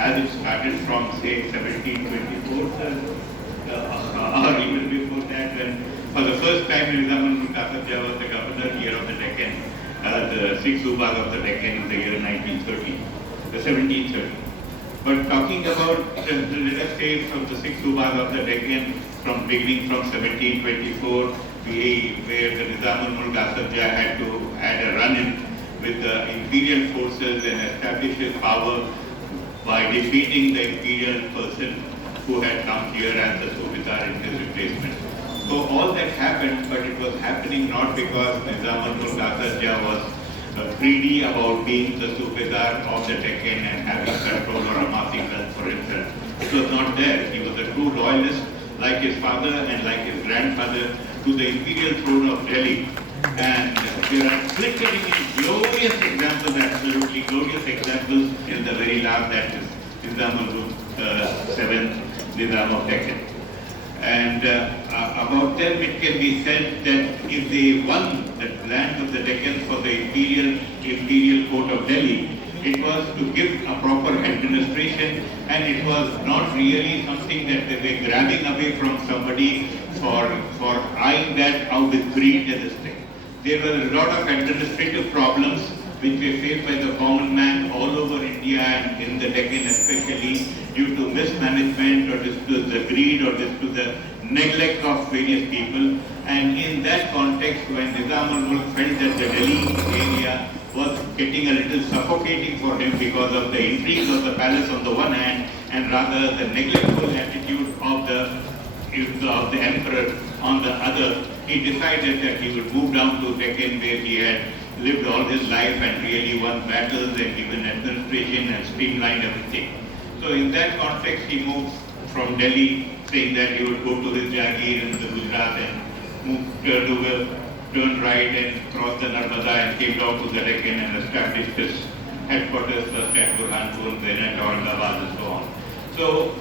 as it started from say 1724 or even before that, when for the first time Nizam Asaf Jahi was the governor here of the Deccan, the 6th Subag of the Deccan in the year 1930, the 1730. But talking about, let us say, from the 6th Subag of the Deccan, from beginning from 1724, where the Nizam Asaf Jahi had a run-in with the imperial forces and establish his power by defeating the imperial person who had come here as the Subedar in his replacement. So all that happened, but it was happening not because Nizam Asaf Jahi was greedy about being the Subedar of the Deccan and having control or amassing wealth for himself. It was not there. He was a true loyalist, like his father and like his grandfather, to the imperial throne of Delhi. And there are glittering and glorious examples, absolutely glorious examples in the very last, that is Nizam seventh Nizam of Deccan. And about them it can be said that if they won the land of the Deccan for the imperial court of Delhi, it was to give a proper administration, and it was not really something that they were grabbing away from somebody for eyeing that out with greed and this thing. There were a lot of administrative problems which were faced by the common man all over India and in the Deccan especially, due to mismanagement or due to the greed or due to the neglect of various people. And in that context, when Nizam-ul-Mulk felt that the Delhi area was getting a little suffocating for him because of the intrigues of the palace on the one hand, and rather the neglectful attitude of the emperor on the other, he decided that he would move down to Deccan, where he had lived all his life and really won battles and given administration and streamlined everything. So in that context, he moved from Delhi, saying that he would go to his Jagir in the Gujarat and turn right and cross the Narmada and came down to the Deccan and established his headquarters first at Burhanpur, then at Aurangabad and so on. So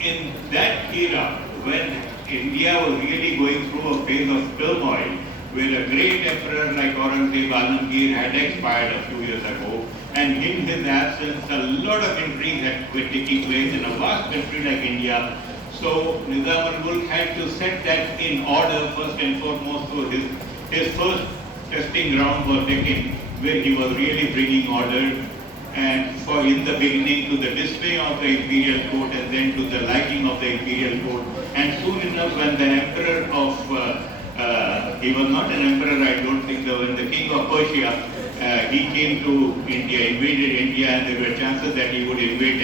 in that era, when India was really going through a phase of turmoil, where a great emperor like Aurangzeb Alamgir had expired a few years ago, and in his absence, a lot of intrigues were taking place in a vast country like India. So Nizam-ul-Mulk had to set that in order first and foremost. So his first testing ground was Deccan, where he was really bringing order, and for in the beginning to the dismay of the imperial court, and then to the liking of the imperial court. And soon enough, when the emperor of he was not an emperor, I don't think, when the king of Persia, he came to India, invaded India, and there were chances that he would invade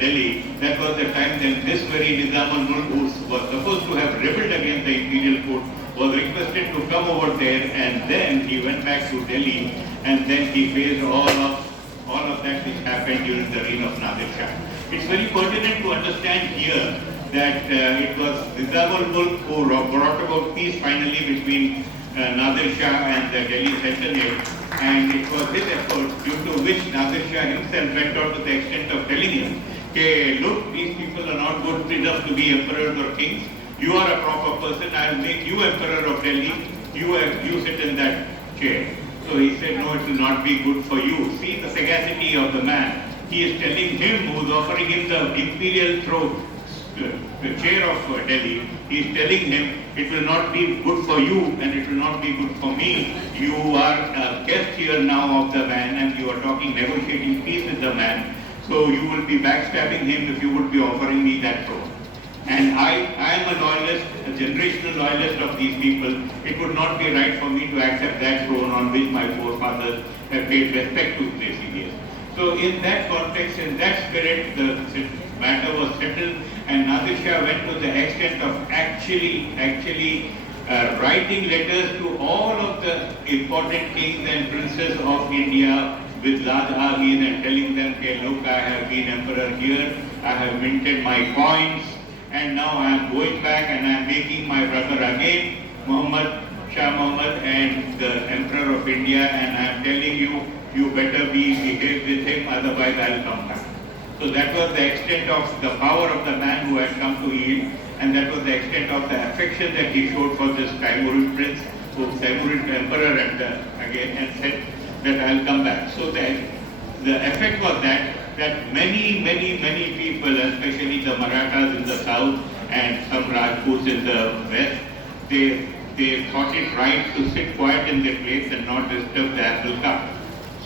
Delhi. That was the time when this very Nizam-ul-Mulk, who was supposed to have rebelled against the imperial court, was requested to come over there, and then he went back to Delhi, and then he faced all of that which happened during the reign of Nadir Shah. It's very pertinent to understand here that it was Nizam-ul-Mulk who brought about peace finally between Nadir Shah and the Delhi Sultanate, and it was his effort due to which Nadir Shah himself went on to the extent of telling him, okay, look, these people are not good enough to be emperors or kings. You are a proper person, I will make you emperor of Delhi, you sit in that chair. So he said, no, it will not be good for you. See the sagacity of the man. He is telling him, who is offering him the imperial throne, the chair of Delhi, he is telling him, it will not be good for you and it will not be good for me. You are a guest here now of the man, and you are talking, negotiating peace with the man. So you will be backstabbing him if you would be offering me that throne. And I am a loyalist, a generational loyalist of these people. It would not be right for me to accept that throne on which my forefathers have paid respect to Desi. So in that context, in that spirit, the matter was settled, and Nadir Shah went to the extent of actually writing letters to all of the important kings and princes of India with large armies and telling them, okay, look, I have been emperor here, I have minted my coins, and now I am going back and I am making my brother again, Shah Muhammad, and the emperor of India, and I am telling you, you better behave with him, otherwise I will come back. So that was the extent of the power of the man who had come to yield, and that was the extent of the affection that he showed for this Timurid prince, who Timurid emperor again, and said that I will come back. So the effect was that that many people, especially the Marathas in the south and some Rajputs in the west, they thought it right to sit quiet in their place and not disturb the apple cart.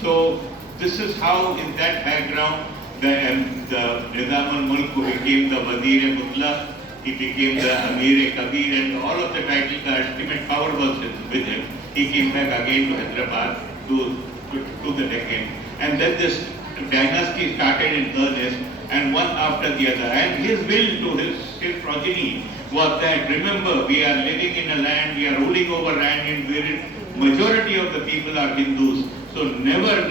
So this is how, in that background, the Nizam al-Mulk, who became the Wazir-e-Mutlaq, he became the Amir-e-Kabir, and all of the titles, the ultimate power was with him. He came back again to Hyderabad, to the Deccan. And then this dynasty started in earnest, and one after the other. And his will to his progeny was that, remember, we are living in a land, we are ruling over land in where majority of the people are Hindus. So never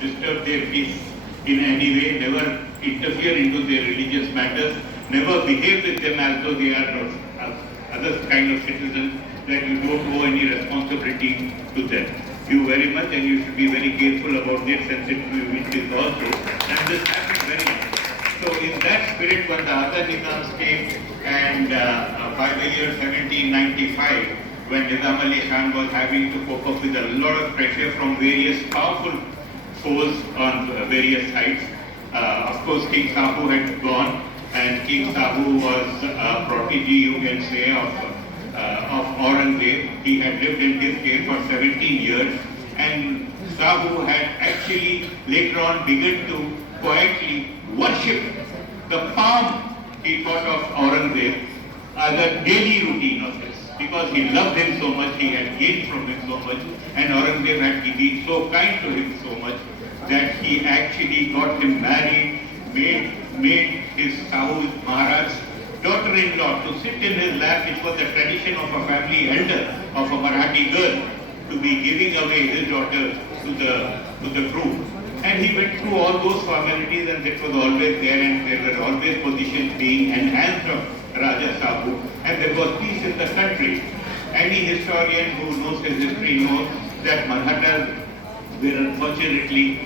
disturb their peace in any way, never interfere into their religious matters, never behave with them as though they are other kind of citizens, that you don't owe any responsibility to them. You very much, and you should be very careful about their sensitivities also. And this happened very much. So in that spirit, when the other Nizams came, and by the year 1795, when Nizam Ali Khan was having to cope up with a lot of pressure from various powerful foes on various sides, of course King Sabu had gone, and King Sabu was a protege, you can say, of Aurangzeb. He had lived in his care for 17 years, and Sabu had actually later on begun to quietly worship the palm, he thought, of Aurangzeb as a daily routine of his, because he loved him so much, he had gained from him so much, and Aurangzeb had been so kind to him so much that he actually got him married, made his Sahu Maharaj's daughter-in-law to sit in his lap, which was the tradition of a family elder of a Marathi girl, to be giving away his daughter to the group. And he went through all those formalities, and it was always there, and there were always positions being enhanced of Raja Sabu, and there was peace in the country. Any historian who knows his history knows that Marathas were unfortunately